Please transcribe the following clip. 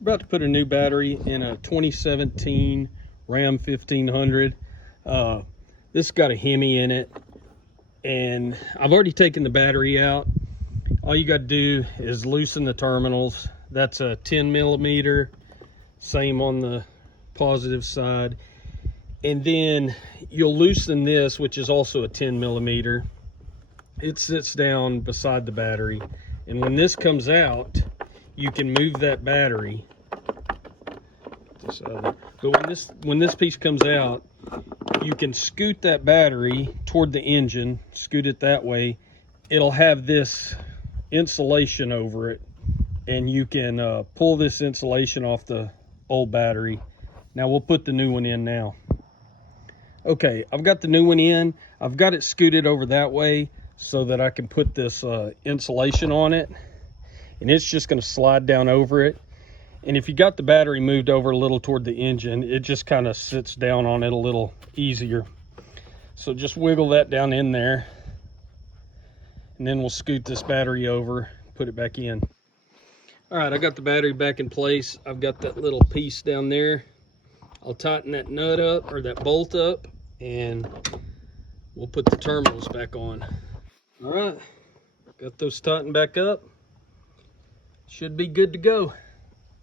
About to put a new battery in a 2017 Ram 1500. This got a Hemi in it, and I've already taken the battery out. All you got to do is loosen the terminals. That's a 10 millimeter, same on the positive side. And then you'll loosen this, which is also a 10 millimeter. It sits down beside the battery, and when this comes out, you can move that battery. But when this piece comes out, you can scoot that battery toward the engine, scoot it that way. It'll have this insulation over it, and you can pull this insulation off the old battery. Now we'll put the new one in now. Okay, I've got the new one in. I've got it scooted over that way so that I can put this insulation on it, and it's just going to slide down over it. And if you got the battery moved over a little toward the engine, it just kind of sits down on it a little easier. So just wiggle that down in there, and then we'll scoot this battery over, put it back in. All right, I got the battery back in place. I've got that little piece down there. I'll tighten that nut up, or that bolt up, and we'll put the terminals back on. All right, got those tightened back up. Should be good to go.